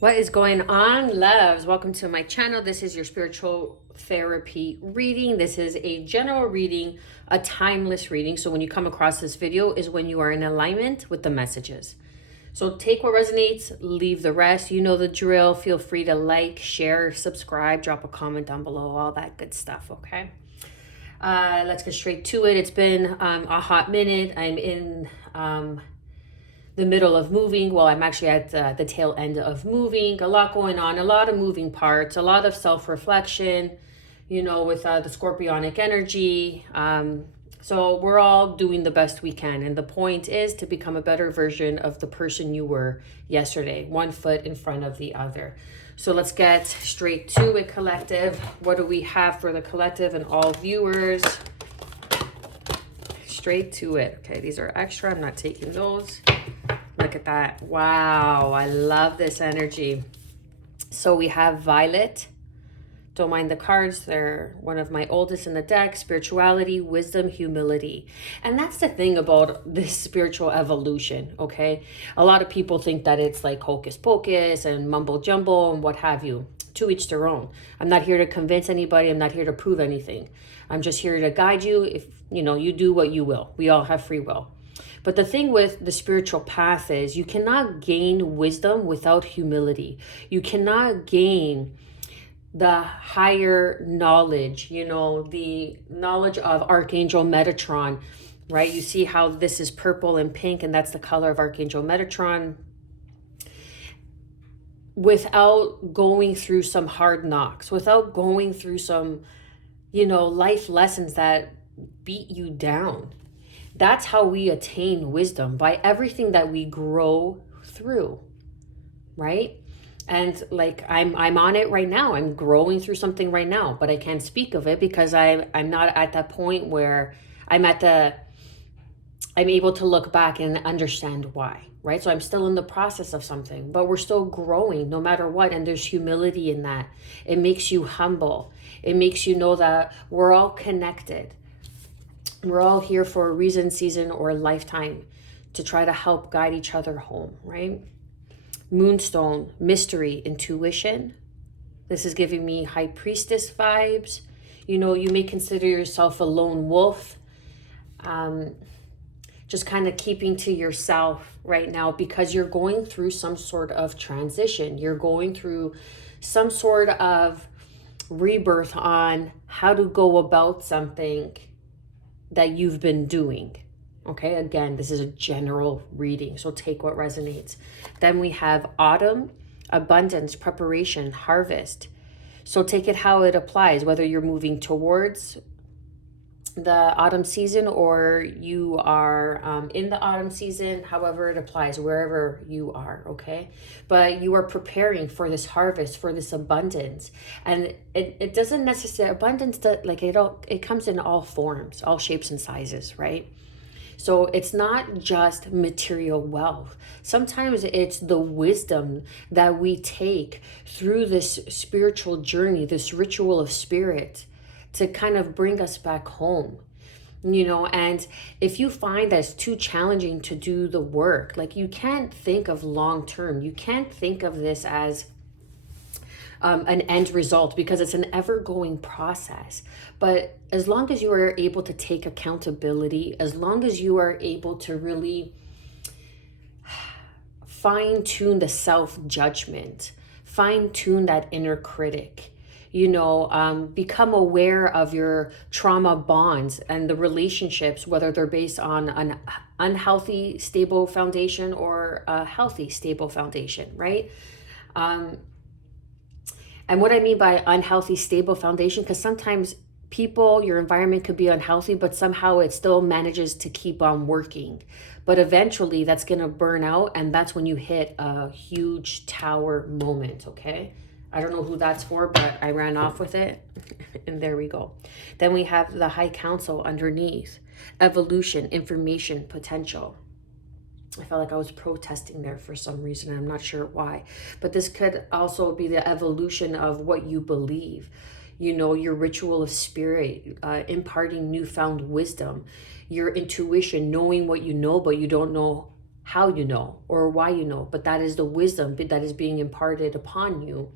What is going on, loves? Welcome to my channel. This is your spiritual therapy reading. This is a general reading, a timeless reading. So when you come across this video is when you are in alignment with the messages. So take what resonates, leave the rest. You know the drill. Feel free to like, share, subscribe, drop a comment down below, all that good stuff, okay? Let's get straight to it. It's been a hot minute. I'm in the middle of moving. Well, I'm actually at the tail end of moving. A lot going on, a lot of moving parts, a lot of self-reflection, you know, with the scorpionic energy. So we're all doing the best we can. And the point is to become a better version of the person you were yesterday, one foot in front of the other. So let's get straight to it, collective. What do we have for the collective and all viewers? Straight to it. Okay, these are extra. I'm not taking those. Look at that. Wow, I love this energy. So we have Violet. Don't mind the cards. They're one of my oldest in the deck. Spirituality, wisdom, humility. And that's the thing about this spiritual evolution, okay? A lot of people think that it's like hocus pocus and mumbo jumbo and what have you. To each their own. I'm not here to convince anybody. I'm not here to prove anything. I'm just here to guide you. If you know, you do what you will. We all have free will. But the thing with the spiritual path is you cannot gain wisdom without humility. You cannot gain the higher knowledge, you know, the knowledge of Archangel Metatron, right? You see how this is purple and pink, and that's the color of Archangel Metatron, without going through some hard knocks, without going through some, you know, life lessons that beat you down. That's how we attain wisdom, by everything that we grow through, right? And like I'm on it right now. I'm growing through something right now, but I can't speak of it because I'm not at that point where I'm able to look back and understand why, right? So I'm still in the process of something, but we're still growing no matter what. And there's humility in that. It makes you humble. It makes you know that we're all connected. We're all here for a reason, season, or a lifetime to try to help guide each other home, right? Moonstone, mystery, intuition. This is giving me high priestess vibes. You know, you may consider yourself a lone wolf. Just kind of keeping to yourself right now because you're going through some sort of transition. You're going through some sort of rebirth on how to go about something that you've been doing. Okay, again, this is a general reading, so take what resonates. Then we have autumn, abundance, preparation, harvest. So take it how it applies, whether you're moving towards the autumn season or you are in the autumn season, however it applies, wherever you are, okay? But you are preparing for this harvest, for this abundance. And it doesn't necessarily, abundance, that like it comes in all forms, all shapes and sizes, right? So it's not just material wealth. Sometimes it's the wisdom that we take through this spiritual journey, this ritual of spirit, to kind of bring us back home, you know. And if you find that it's too challenging to do the work, like you can't think of long term, you can't think of this as an end result because it's an ever-going process. But as long as you are able to take accountability, as long as you are able to really fine-tune the self-judgment, fine-tune that inner critic, you know, become aware of your trauma bonds and the relationships, whether they're based on an unhealthy, stable foundation or a healthy, stable foundation, right? And what I mean by unhealthy, stable foundation, because sometimes people, your environment could be unhealthy, but somehow it still manages to keep on working. But eventually that's going to burn out. And that's when you hit a huge tower moment, okay? I don't know who that's for, but I ran off with it. And there we go. Then we have the High Council underneath. Evolution, information, potential. I felt like I was protesting there for some reason. I'm not sure why. But this could also be the evolution of what you believe. You know, your ritual of spirit, imparting newfound wisdom. Your intuition, knowing what you know, but you don't know how you know or why you know, but that is the wisdom that is being imparted upon you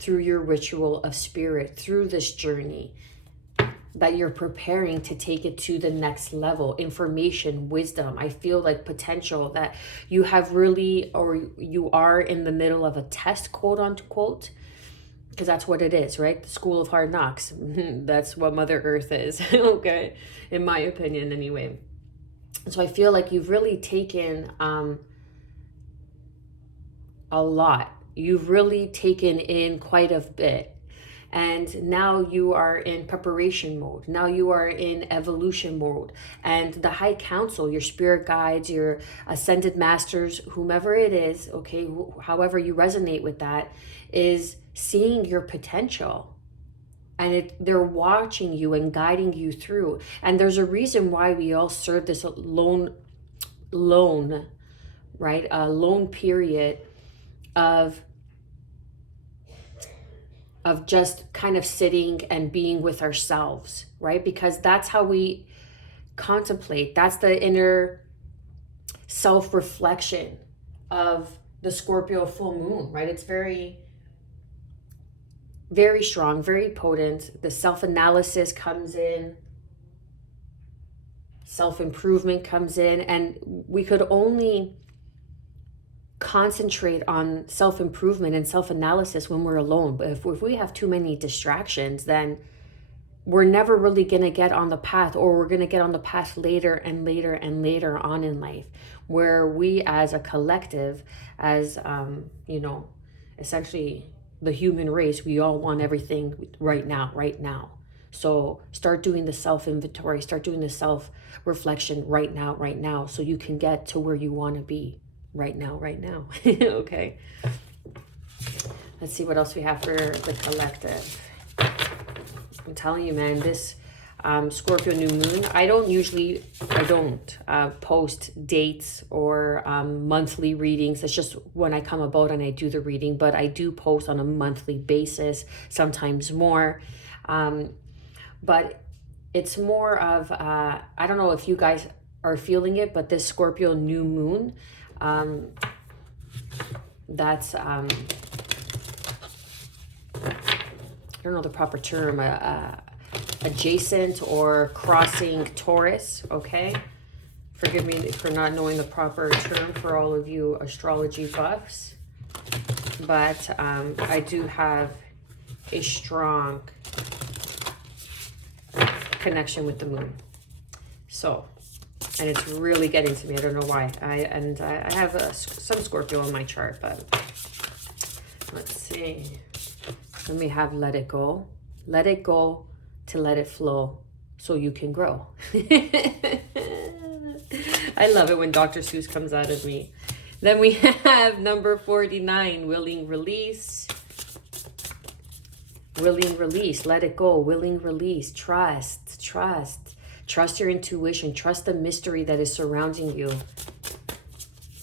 through your ritual of spirit, through this journey that you're preparing to take it to the next level. Information, wisdom, I feel like potential that you have really, or you are in the middle of a test, quote unquote, because that's what it is, right? The school of hard knocks. That's what Mother Earth is. Okay, in my opinion anyway. So I feel like you've really taken a lot. You've really taken in quite a bit. And now you are in preparation mode. Now you are in evolution mode. And the high council, your spirit guides, your ascended masters, whomever it is, okay, however you resonate with that, is seeing your potential. And they're watching you and guiding you through. And there's a reason why we all serve this lone, right? A lone period of just kind of sitting and being with ourselves, right? Because that's how we contemplate. That's the inner self-reflection of the Scorpio full moon, right? It's very, very strong, very potent. The self-analysis comes in, self-improvement comes in, and we could only concentrate on self-improvement and self-analysis when we're alone. But if we have too many distractions, then we're never really going to get on the path, or we're going to get on the path later and later and later on in life, where we as a collective, as essentially the human race, we all want everything right now. So start doing the self-inventory, start doing the self-reflection right now, so you can get to where you want to be. Right now. Okay. Let's see what else we have for the collective. I'm telling you, man, this Scorpio new moon, I don't post dates or monthly readings. It's just when I come about and I do the reading, but I do post on a monthly basis, sometimes more. But it's more of, I don't know if you guys are feeling it, but this Scorpio new moon, that's I don't know the proper term, adjacent or crossing Taurus. Okay, forgive me for not knowing the proper term for all of you astrology buffs, but I do have a strong connection with the moon. So, and it's really getting to me. I don't know why. I have some Scorpio in my chart, but let's see. Then we have let it go. Let it go to let it flow so you can grow. I love it when Dr. Seuss comes out of me. Then we have number 49, willing release. Willing release, let it go, willing release, trust. Trust your intuition, trust the mystery that is surrounding you.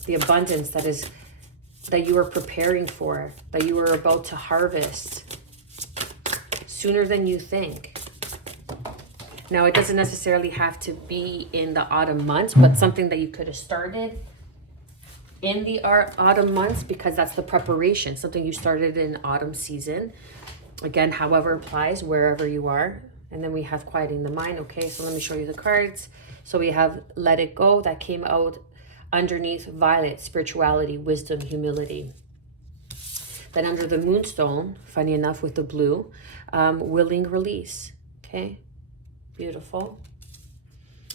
The abundance that you are preparing for, that you are about to harvest sooner than you think. Now, it doesn't necessarily have to be in the autumn months, but something that you could have started in the autumn months, because that's the preparation, something you started in autumn season. Again, however applies wherever you are. And then we have quieting the mind. Okay, so let me show you the cards. So we have let it go, that came out underneath violet, spirituality, wisdom, humility. Then under the moonstone, funny enough with the blue, willing release. Okay, beautiful.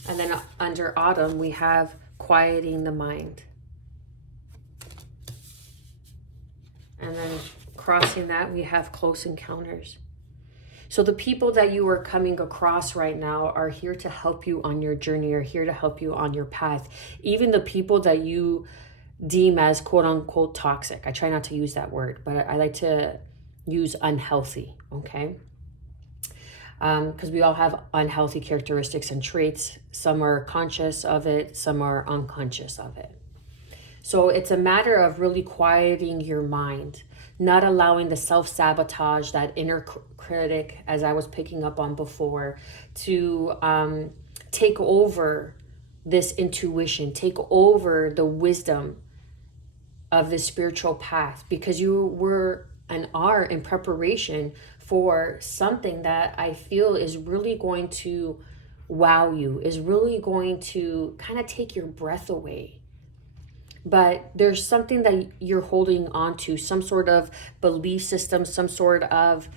And then under autumn, we have quieting the mind. And then crossing that, we have close encounters. So the people that you are coming across right now are here to help you on your journey, are here to help you on your path. Even the people that you deem as quote unquote toxic. I try not to use that word, but I like to use unhealthy, okay? Because we all have unhealthy characteristics and traits. Some are conscious of it, some are unconscious of it. So it's a matter of really quieting your mind, not allowing the self-sabotage, that inner critic, as I was picking up on before, to take over this intuition, take over the wisdom of the spiritual path, because you were and are in preparation for something that I feel is really going to wow you, is really going to kind of take your breath away. But there's something that you're holding on to, some sort of belief system, some sort of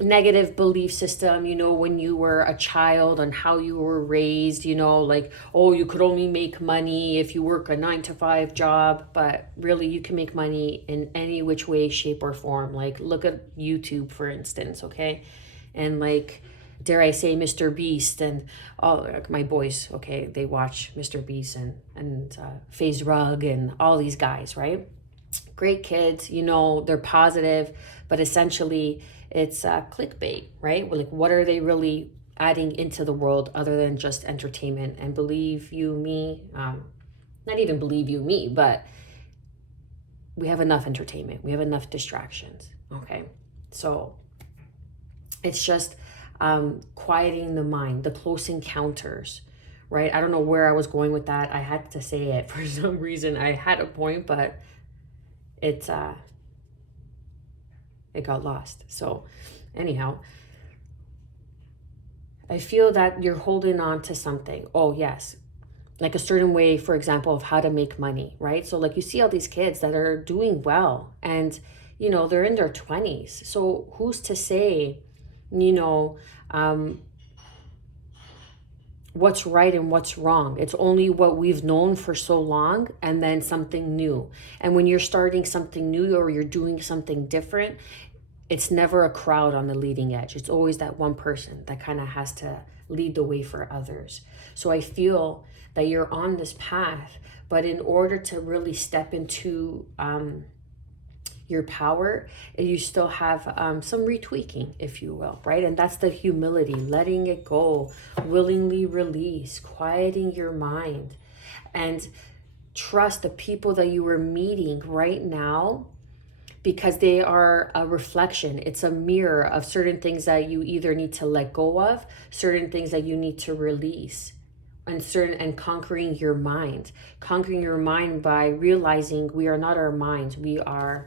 negative belief system, when you were a child and how you were raised, like, oh, you could only make money if you work a 9-to-5 job. But really, you can make money in any which way, shape, or form. Like, look at YouTube, for instance, okay? And like, dare I say, Mr. Beast and all, like, my boys, okay, they watch Mr. Beast and FaZe Rug and all these guys, right? Great kids, they're positive, but essentially it's clickbait, right? Like, what are they really adding into the world other than just entertainment? And believe you me, not even believe you me, but we have enough entertainment. We have enough distractions, okay? So it's just quieting the mind, the close encounters, right? I don't know where I was going with that. I had to say it for some reason. I had a point, but it got lost. So anyhow, I feel that you're holding on to something. Oh yes, like a certain way, for example, of how to make money, right? So like, you see all these kids that are doing well, and they're in their 20s. So who's to say what's right and what's wrong? It's only what we've known for so long, and then something new. And when you're starting something new or you're doing something different, it's never a crowd on the leading edge. It's always that one person that kind of has to lead the way for others. So I feel that you're on this path, but in order to really step into your power, you still have some retweaking, if you will, right? And that's the humility, letting it go, willingly release, quieting your mind, and trust the people that you are meeting right now, because they are a reflection. It's a mirror of certain things that you either need to let go of, certain things that you need to release, and conquering your mind by realizing we are not our minds, we are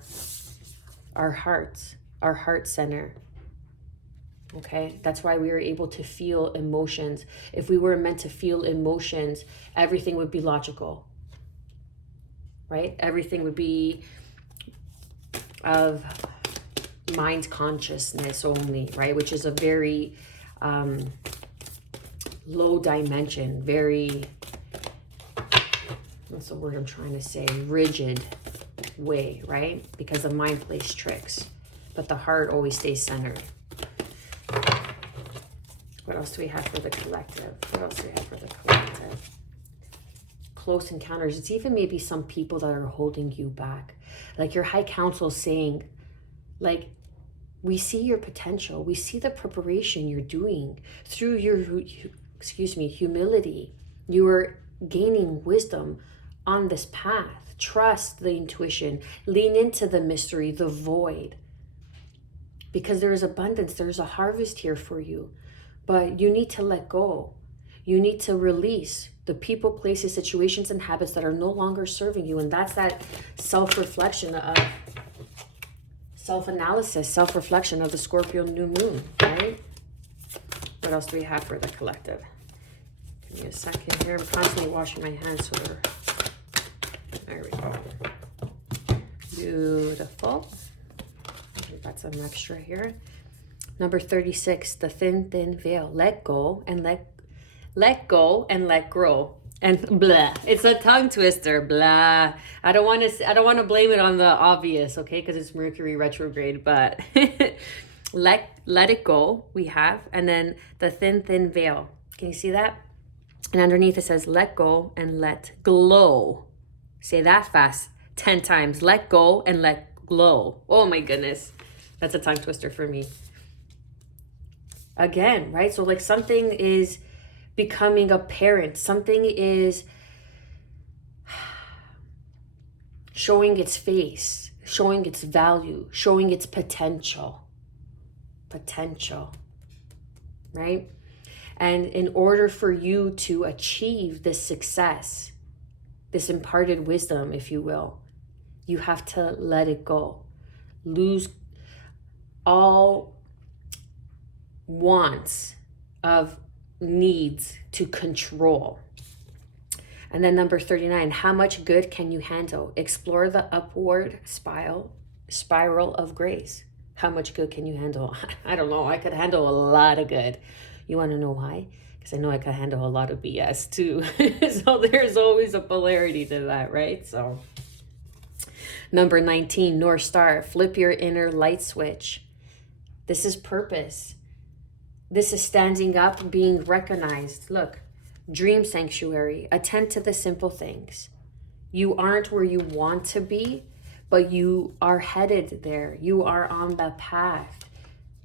our hearts, our heart center. Okay, that's why we are able to feel emotions. If we were meant to feel emotions, everything would be logical, right? Everything would be of mind consciousness only, right? Which is a very low dimension, very, what's the word I'm trying to say, rigid way, right? Because the mind plays tricks, but the heart always stays centered. What else do we have for the collective? Close encounters. It's even maybe some people that are holding you back. Like your high council saying, like, we see your potential. We see the preparation you're doing through your, humility. You are gaining wisdom on this path. Trust the intuition. Lean into the mystery, the void. Because there is abundance. There's a harvest here for you. But you need to let go. You need to release the people, places, situations, and habits that are no longer serving you. And that's that self-reflection of self-analysis, self-reflection of the Scorpio new moon, right? What else do we have for the collective? Give me a second here. I'm constantly washing my hands, so there we go. Beautiful. We've got some extra here. Number 36, the thin veil. Let go and let go and let grow. And blah. It's a tongue twister. Blah. I don't want to blame it on the obvious, okay? Because it's Mercury retrograde, but let it go. We have, and then the thin veil. Can you see that? And underneath it says, let go and let glow. Say that fast 10 times. Let go and let glow. Oh my goodness. That's a tongue twister for me. Again, right? So like something is becoming apparent. Something is showing its face, showing its value, showing its potential, right? And in order for you to achieve this success, this imparted wisdom, if you will, you have to let it go. Lose all wants of needs to control. And then number 39, how much good can you handle? Explore the upward spiral of grace. How much good can you handle? I don't know. I could handle a lot of good. You want to know why? Because I know I could handle a lot of BS too. So there's always a polarity to that, right? So number 19, North Star, flip your inner light switch. This is purpose. This is standing up, being recognized. Look, dream sanctuary, attend to the simple things. You aren't where you want to be, but you are headed there. You are on the path.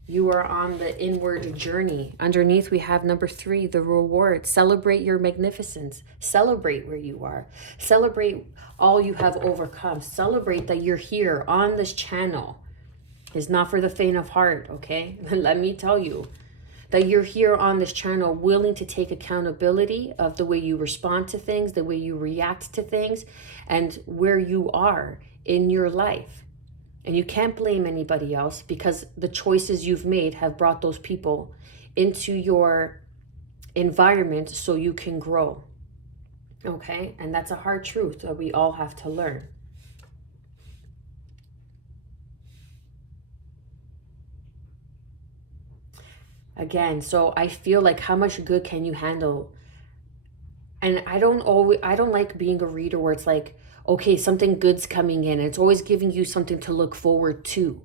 You are on the inward journey. Underneath, we have number 3, the reward. Celebrate your magnificence. Celebrate where you are. Celebrate all you have overcome. Celebrate that you're here on this channel. It's not for the faint of heart, okay? Let me tell you that you're here on this channel willing to take accountability of the way you respond to things, the way you react to things, and where you are in your life. And you can't blame anybody else because the choices you've made have brought those people into your environment so you can grow. Okay? And that's a hard truth that we all have to learn. Again, so I feel like how much good can you handle? And I don't like being a reader where it's like, okay, something good's coming in. It's always giving you something to look forward to.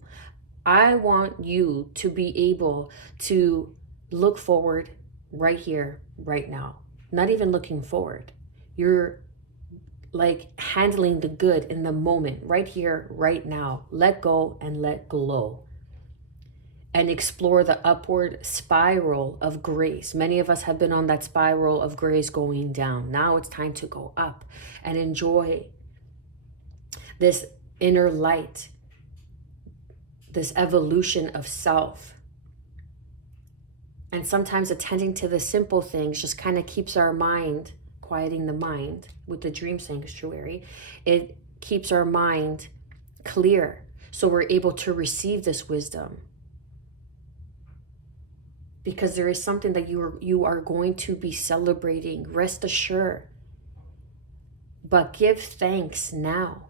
I want you to be able to look forward right here, right now. Not even looking forward. You're like handling the good in the moment, right here, right now. Let go and let glow. And explore the upward spiral of grace. Many of us have been on that spiral of grace going down. Now it's time to go up and enjoy this inner light, this evolution of self. And sometimes attending to the simple things just kind of keeps our mind, quieting the mind with the dream sanctuary. It keeps our mind clear so we're able to receive this wisdom. Because there is something that you are going to be celebrating, rest assured. But give thanks now.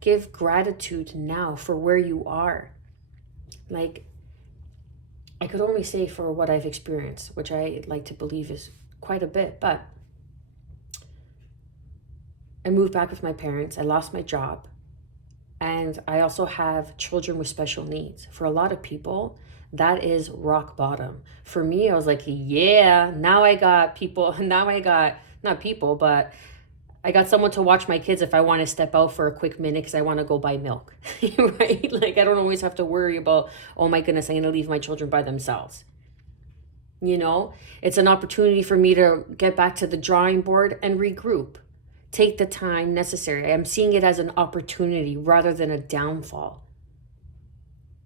Give gratitude now for where you are. Like, I could only say for what I've experienced, which I like to believe is quite a bit, but I moved back with my parents. I lost my job. And I also have children with special needs. For a lot of people, that is rock bottom. For me, I was like, yeah, now I got people, not people, but I got someone to watch my kids if I want to step out for a quick minute because I want to go buy milk, right? Like, I don't always have to worry about, oh my goodness, I'm going to leave my children by themselves. You know, it's an opportunity for me to get back to the drawing board and regroup. Take the time necessary. I'm seeing it as an opportunity rather than a downfall.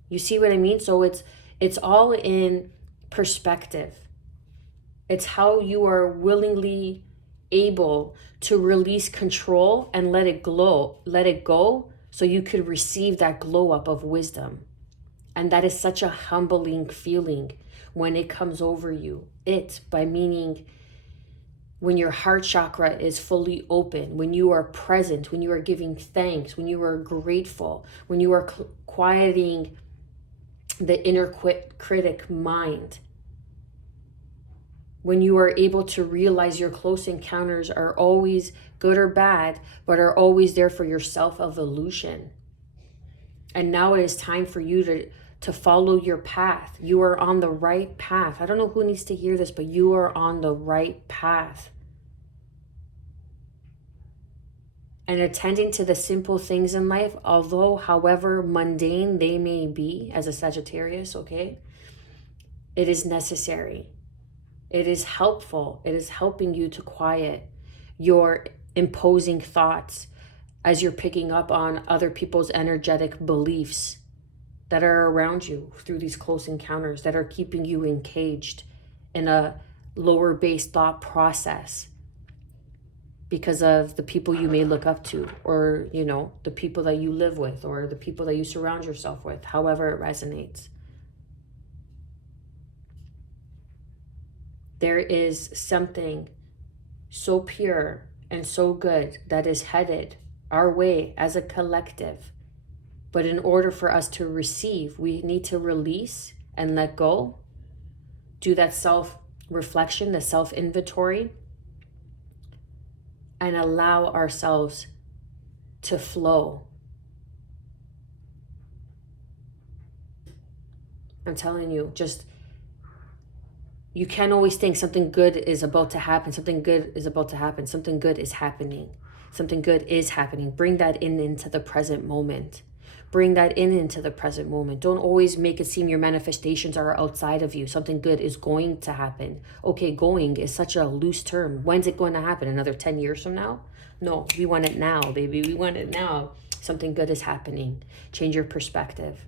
You see what I mean? So it's all in perspective. It's how you are willingly able to release control and let it go so you could receive that glow up of wisdom. And that is such a humbling feeling when it comes over you. By meaning when your heart chakra is fully open, when you are present, when you are giving thanks, when you are grateful, when you are quieting the inner critic mind, when you are able to realize your close encounters are always good or bad, but are always there for your self-evolution. And now it is time for you to follow your path. You are on the right path. I don't know who needs to hear this, but you are on the right path. And attending to the simple things in life, although however mundane they may be as a Sagittarius, okay, it is necessary. It is helpful. It is helping you to quiet your imposing thoughts as you're picking up on other people's energetic beliefs that are around you through these close encounters that are keeping you encaged in a lower base thought process because of the people you may look up to, or, you know, the people that you live with, or the people that you surround yourself with, however it resonates. There is something so pure and so good that is headed our way as a collective. But in order for us to receive, we need to release and let go, do that self-reflection, the self-inventory, and allow ourselves to flow. I'm telling you, just, you can't always think something good is about to happen. Something good is about to happen. Something good is happening. Something good is happening. Bring that into the present moment. Bring that into the present moment. Don't always make it seem your manifestations are outside of you. Something good is going to happen. Okay, going is such a loose term. When's it going to happen? Another 10 years from now? No, we want it now, baby. We want it now. Something good is happening. Change your perspective.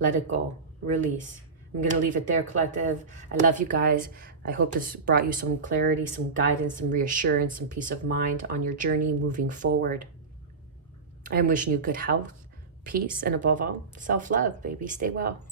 Let it go. Release. I'm going to leave it there, collective. I love you guys. I hope this brought you some clarity, some guidance, some reassurance, some peace of mind on your journey moving forward. I am wishing you good health, peace, and above all, self-love, baby. Stay well.